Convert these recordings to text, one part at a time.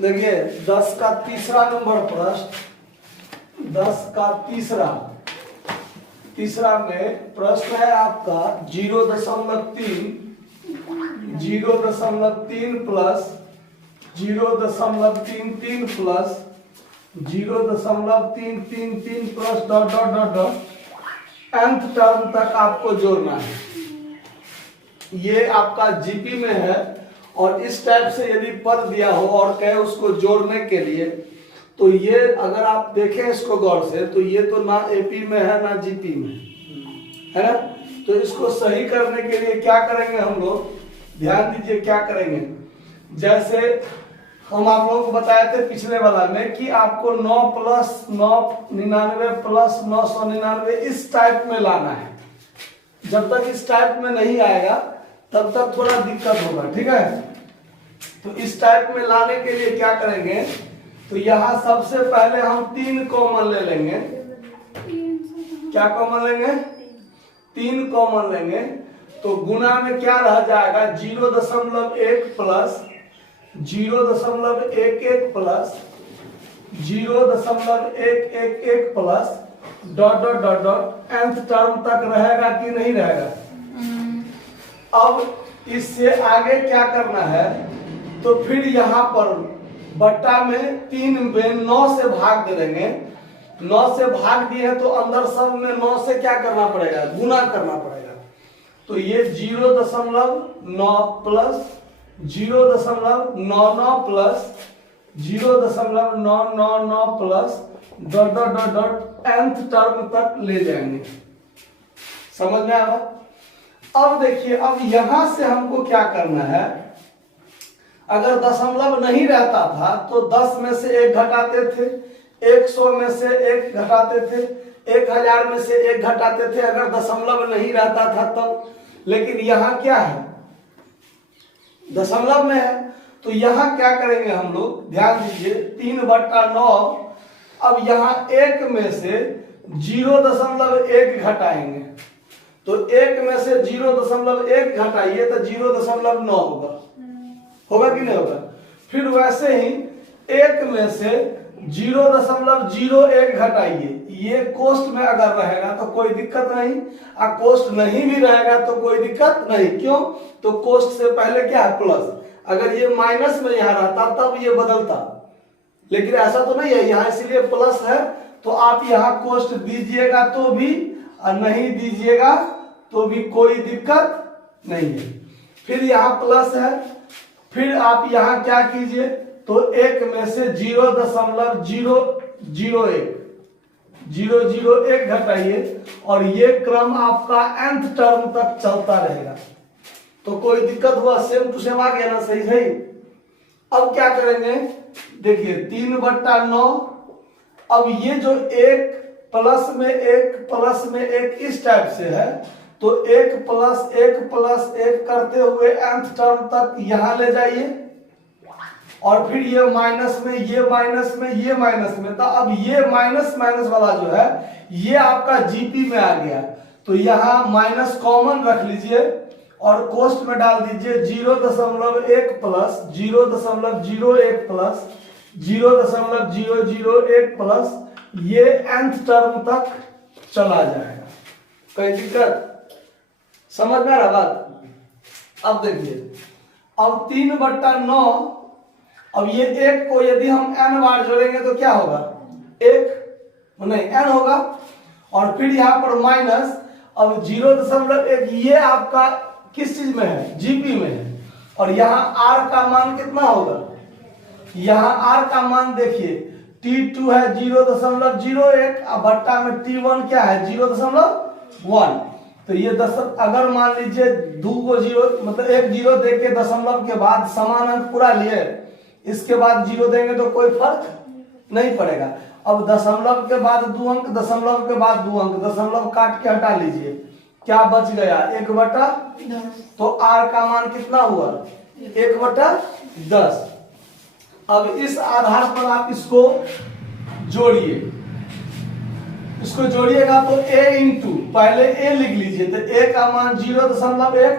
देखिए 10 का तीसरा नंबर प्रश्न, 10 का तीसरा में प्रश्न है आपका 0.3 plus 0.33 plus 0.333 plus dot dot dot dot nth term तक आपको जोड़ना है। ये आपका जीपी में है और इस टाइप से यदि पद दिया हो और कहे उसको जोड़ने के लिए, तो ये अगर आप देखें इसको गौर से तो ये तो ना एपी में है ना जीपी में है ना। तो इसको सही करने के लिए क्या करेंगे हम लोग, ध्यान दीजिए क्या करेंगे। जैसे हम आप लोगों को बताए थे पिछले वाला में कि आपको 9 प्लस 999 प्लस 999 इस टाइप में लाना है। जब तक इस टाइप में नहीं आएगा तब तक थोड़ा दिक्कत होगा, ठीक है। तो इस टाइप में लाने के लिए क्या करेंगे, तो यहां सबसे पहले हम 3 कॉमन ले लेंगे। क्या कॉमन लेंगे, 3 कॉमन लेंगे। तो गुना में क्या रह जाएगा, 0.1 plus 0.11 plus 0.111 plus dot dot dot dot nth term तक रहेगा कि नहीं रहेगा। अब इससे आगे क्या करना है, तो फिर यहाँ पर बट्टा में 3 में 9 से भाग दे देंगे। 9 से भाग दिए तो अंदर सब में 9 से क्या करना पड़ेगा, गुना करना पड़ेगा। तो ये 0.9 plus 0.99 plus 0.999 plus dot dot dot dot nth term तक ले जाएंगे। समझ में आया। अब देखिए, अब यहां से हमको क्या करना है, अगर दशमलव नहीं रहता था तो 10 में से 1 घटाते थे, 100 में से 1 घटाते थे, 1000 में से 1 घटाते थे अगर दशमलव नहीं रहता था तब। लेकिन यहाँ क्या है, दशमलव में है। तो यहाँ क्या करेंगे हम लोग, ध्यान दीजिए 3/9। अब यहाँ 1 में से 0.1 घटाएंगे। तो 1 में से 0.1 घटाइए तो 0.9 होगा कि नहीं होगा। फिर वैसे ही 1 में से 0.01 घटाइए। ये कोष्ठ में अगर रहेगा तो कोई दिक्कत नहीं, और कोष्ठ नहीं भी रहेगा तो कोई दिक्कत नहीं। क्यों, तो कोष्ठ से पहले क्या है, प्लस। अगर ये माइनस में यहाँ रहता तब ये बदलता, लेकिन ऐसा तो नहीं है, यहाँ इसलिए प्लस है। तो आप यहाँ कोष्ठ दीजिएगा तो भी और नहीं दीजिएगा तो भी कोई दिक्कत नहीं है। फिर यहाँ प्लस है, फिर आप यहाँ क्या कीजिए, तो 1 में से 0.001 घटाइए और ये क्रम आपका nth टर्म तक चलता रहेगा। तो कोई दिक्कत हुआ, सेम टू सेम आ गया ना, सही सही। अब क्या करेंगे, देखिए 3/9। अब ये जो 1 प्लस में 1 प्लस में 1 इस टाइप से है, तो 1 प्लस 1 प्लस 1 करते हुए nth टर्म तक यहां ले जाइए और फिर ये माइनस में, ये माइनस में, ये माइनस में। तो अब ये माइनस माइनस वाला जो है ये आपका जीपी में आ गया। तो यहाँ माइनस कॉमन रख लीजिए और कोष्ठ में डाल दीजिए 0.1 प्लस 0.01 प्लस 0.001 प्लस ये nth टर्म तक चला जाएगा। कोई दिक्कत, समझ में आ रहा बात। अब देखिए, अब 3/9। अब ये 1 को यदि हम n बार जोड़ेंगे तो क्या होगा, 1 नहीं n होगा। और फिर यहाँ पर माइनस, अब 0.1 ये आपका किस चीज में है, जीपी में है। और यहाँ r का मान कितना होगा, यहाँ r का मान देखिए T2 है 0.01 और बट्टा में T1 क्या है 0.1। तो ये अगर मान लीजिए 2 0 मतलब 1 0 दे के दशमलव के बाद समान अंक पूरा लिए, इसके बाद 0 देंगे तो कोई फर्क नहीं पड़ेगा। अब दशमलव के बाद 2 अंक, दशमलव के बाद 2 अंक, दशमलव काट के हटा लीजिए, क्या बच गया 1/10। तो r का मान कितना हुआ 1/10। अब इस आधार पर आप इसको जोड़िए, इसको जोड़िएगा तो a इंटू, पहले a लिख लीजिए। तो a का मान 0.1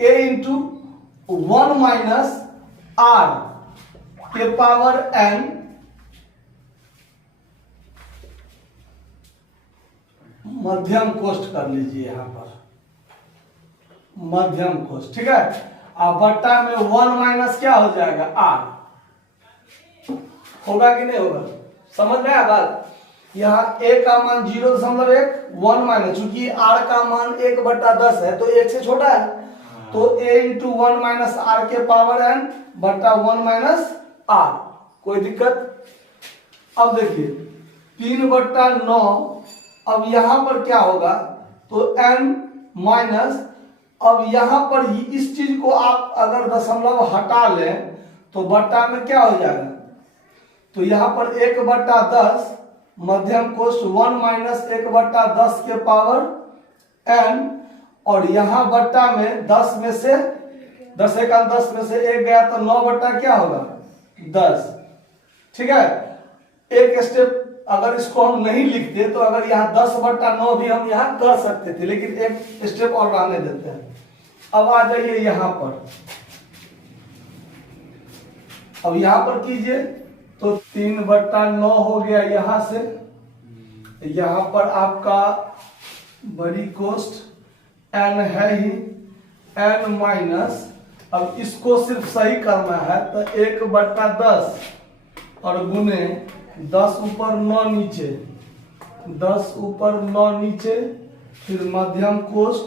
a इंटू 1 माइनस r के पावर n मध्यम कोष्ठ कर लीजिए यहां पर मध्यम कोष्ठ, ठीक है। अब बट्टा में 1 माइनस क्या हो जाएगा r, होगा कि नहीं होगा, समझ में आया बात। यहाँ a का मान 0.1, 1 माइनस, चूंकि r का मान 1/10 है तो 1 से छोटा है, तो a इंटू 1 माइनस r के पावर n बट्टा 1 माइनस r, कोई दिक्कत। अब देखिए 3/9, अब यहां पर क्या होगा, तो n माइनस, अब यहां पर इस चीज को आप अगर दशमलव हटा लें तो बट्टा में क्या हो जाएगा, तो यहां पर 1/10 मध्यम कोष्ठ 1 माइनस 1/10 के पावर n, और यहां बट्टा में 10 में से 10 का 10 में से 1 गया तो 9 बट्टा क्या होगा 10, ठीक है। एक स्टेप अगर इसको हम नहीं लिखते तो अगर यहाँ 10/9 भी हम यहाँ कर सकते थे, लेकिन एक स्टेप और रहने देते हैं। अब आ जाइए यहाँ पर, अब यहाँ पर कीजिए तो 3/9 हो गया यहाँ से, यहाँ पर आपका बड़ी कोष्ठ n है ही, n माइनस, अब इसको सिर्फ सही करना है तो 1/10 और गुने 10 ऊपर 9 नीचे, 10 ऊपर 9 नीचे, फिर मध्यम कोष्ठ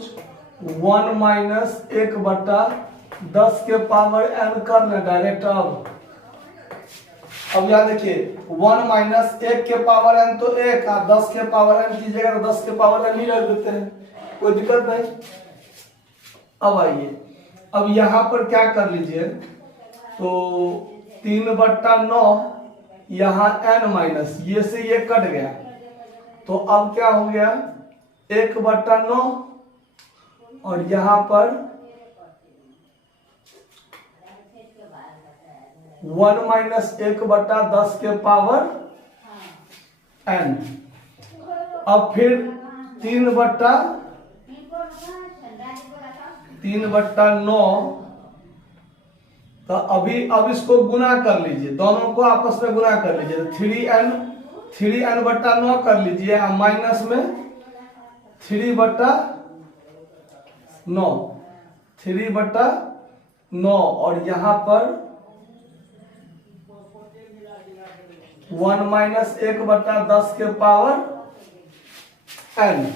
1 माइनस 1/10 के पावर n करना डायरेक्ट। अब यहाँ देखिए 1 माइनस 1 के पावर n तो 1, और 10 के पावर n कीजिएगा तो 10 के पावर n ही रख देते हैं, कोई दिक्कत नहीं। अब आइए, अब यहाँ पर क्या कर लीजिए, तो 3/9, यहाँ n माइनस, ये से ये कट गया, तो अब क्या हो गया 1/9, और यहाँ पर 1 माइनस 1/10 के पावर n। अब फिर 3/9, तो अब इसको गुना कर लीजिए, दोनों को आपस में गुना कर लीजिए, 3n/9 कर लीजिए, माइनस में 3/9, और यहाँ पर 1 माइनस 1/10 के पावर n।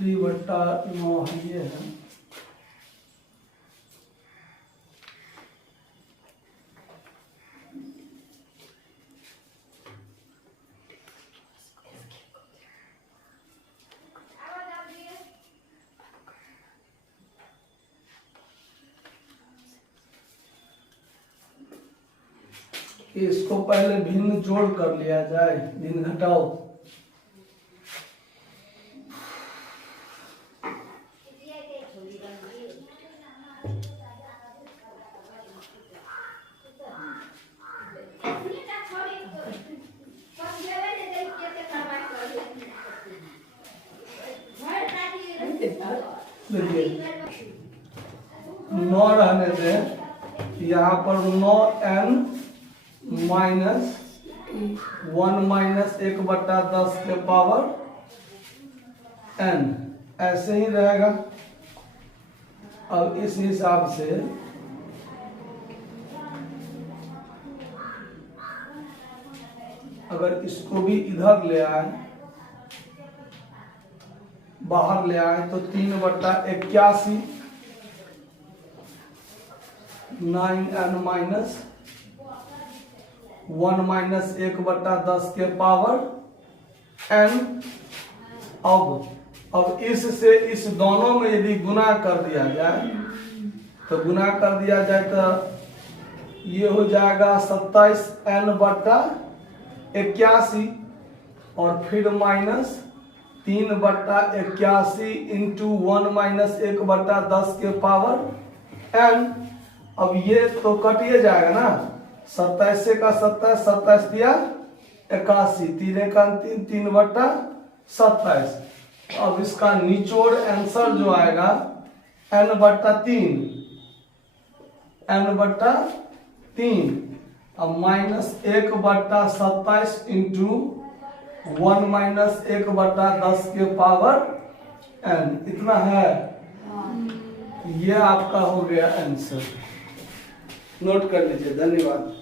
थ्री बट्टा 9 ये है, इसको पहले भिन्न जोड़ कर लिया जाए, भिन्न घटाओ। देखिए 9 रहने दें, यहाँ पर 9n माइनस 1 माइनस 1/10 के पावर n, ऐसे ही रहेगा। अब इस हिसाब से अगर इसको भी इधर ले आए, बाहर ले आए, तो 3/81, 9n माइनस 1 माइनस 1/10 के पावर n। अब इससे इस दोनों में यदि गुना कर दिया जाए, तो गुना कर दिया जाए तो ये हो जाएगा 27n/81, और फिर माइनस 3/81 इंटू 1 माइनस 1/10 के पावर एन, अब ये तो कटिए जाएगा ना, 27 का 27, 27 दिया 81, 3 का 3, 3/27। अब इसका निचोड़ आंसर जो आएगा n/3, n/3। अब -1/27 इंटू 1 - 1/10 के पावर n, इतना है। ये आपका हो गया आंसर, नोट कर लीजिए। धन्यवाद।